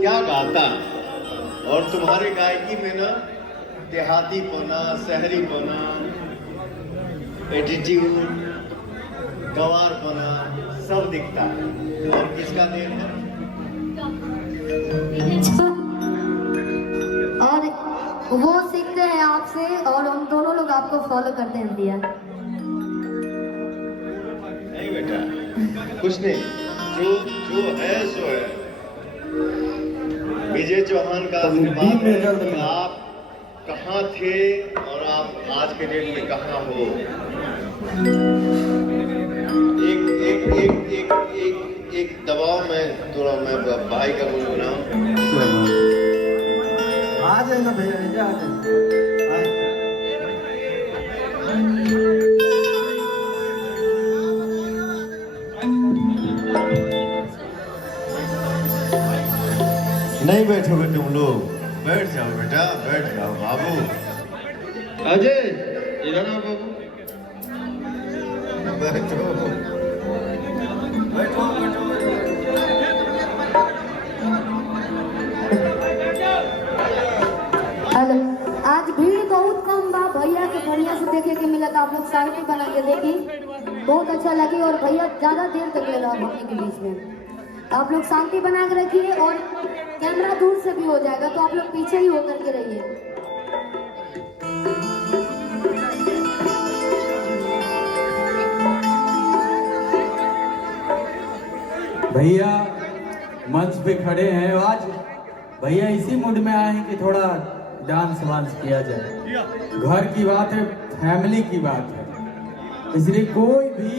क्या गाता, और तुम्हारे गायकी में ना देहाती पना, शहरी पना, एटीट्यूड, गवार पना सब दिखता है। और किसका देन है? और वो सीखते हैं आपसे और हम दोनों लोग आपको फॉलो करते हैं भैया। नहीं बेटा, कुछ नहीं, जो है सो है। विजय चौहान का आशीर्वाद है कि आप कहाँ थे और आप आज के डेट में कहाँ हो। एक दबाव में थोड़ा मैं भाई का कुछ बनाऊं। आ जाए ना भैया, आ जाए। नहीं बैठोगे तुम लोग? बैठ जाओ बेटा, बैठ जाओ बाबू। अजय इधर आओ बाबू, बैठो बैठो बैठो। हेलो, आज भीड़ बहुत कम बा भैया के बढ़िया से देखे के मिला। आप लोग शांति बना के देखी, बहुत अच्छा लगे। और भैया ज्यादा देर तक ले रहा हमने के बीच में। आप लोग शांति बना के रखिए और कैमरा दूर से भी हो जाएगा तो आप लोग पीछे ही होकर के रहिए। भैया मंच पे खड़े हैं आज। भैया इसी मूड में आए हैं कि थोड़ा डांस वांस किया जाए। घर की बात है, फैमिली की बात है, इसलिए कोई भी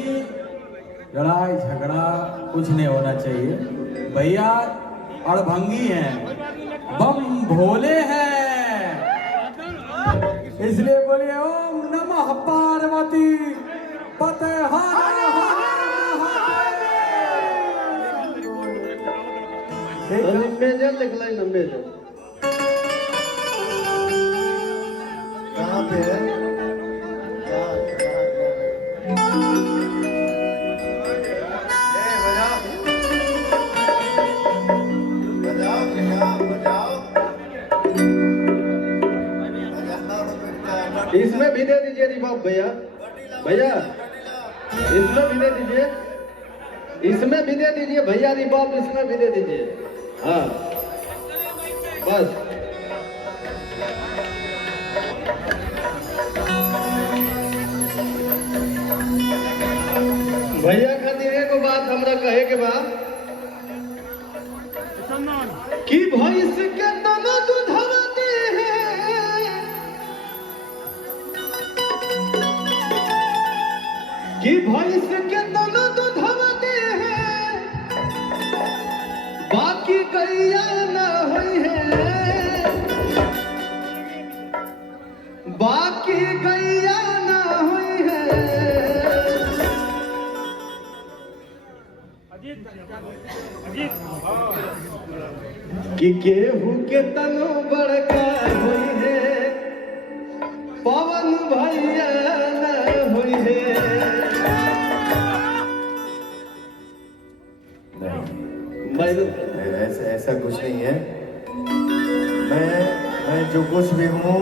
लड़ाई झगड़ा कुछ नहीं होना चाहिए। भैया अड़भंगी हैं, बम भोले हैं, इसलिए बोलिए ओम नमः पार्वती पते मेजर दिखलाई ना, मेजर कहाँ पे है? इसमें भी दे दीजिए रिबाब भैया, भैया इसमें भी दे दीजिए, इसमें भी दे दीजिए भैया रिबाब, इसमें भी दे दीजिए। हाँ बस भैया खातिर एगो बात हमरा कहे के बा कि भैंस के तना दूधवा दे कि भैंस के तना दूधवा दे बाकी गैया ना होई है, बाकी गैया ना होई है। कि केहू के तनो बड़का होई है, पवन भैया ना होई है। ऐसा कुछ नहीं है। मैं जो कुछ भी हूँ,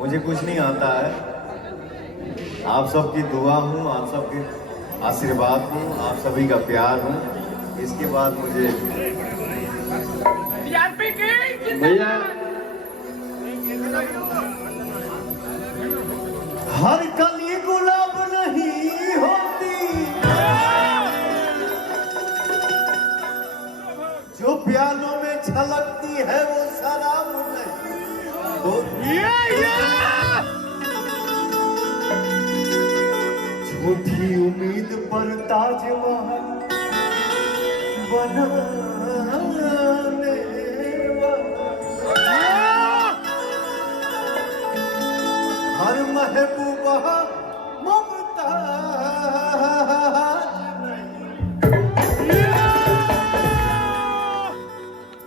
मुझे कुछ नहीं आता है। आप सबकी दुआ हूँ, आप सबके आशीर्वाद हूँ, आप सभी का प्यार हूँ। इसके बाद मुझे भैया हर कली गुलाब नहीं होती, जो प्यालों में छलकती है वो शराब नहीं होती। झूठी उम्मीद पर ताजमहल बनाने हर महबूबा मुमताज नहीं।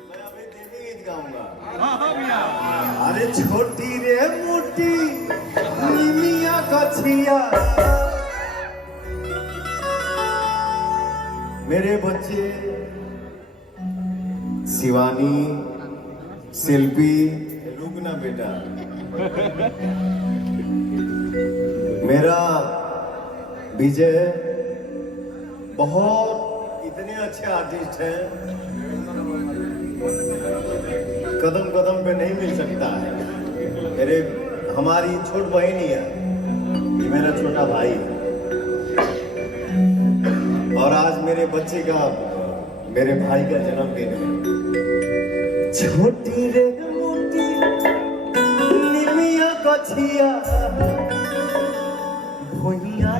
मैं अभी देवी गीत गाऊंगा। अरे छोटी रे मोटी निमिया गछिया मेरे बच्चे शिवानी, शिल्पी, रुकना बेटा, मेरा विजय बहुत इतने अच्छे आर्टिस्ट हैं, कदम कदम पे नहीं मिल सकता है। हमारी छोट बहन ही है, ये मेरा छोटा भाई है। और आज मेरे बच्चे का, मेरे भाई का जन्मदिन है। छोटी रे मोटी निमिया कछिया भोइया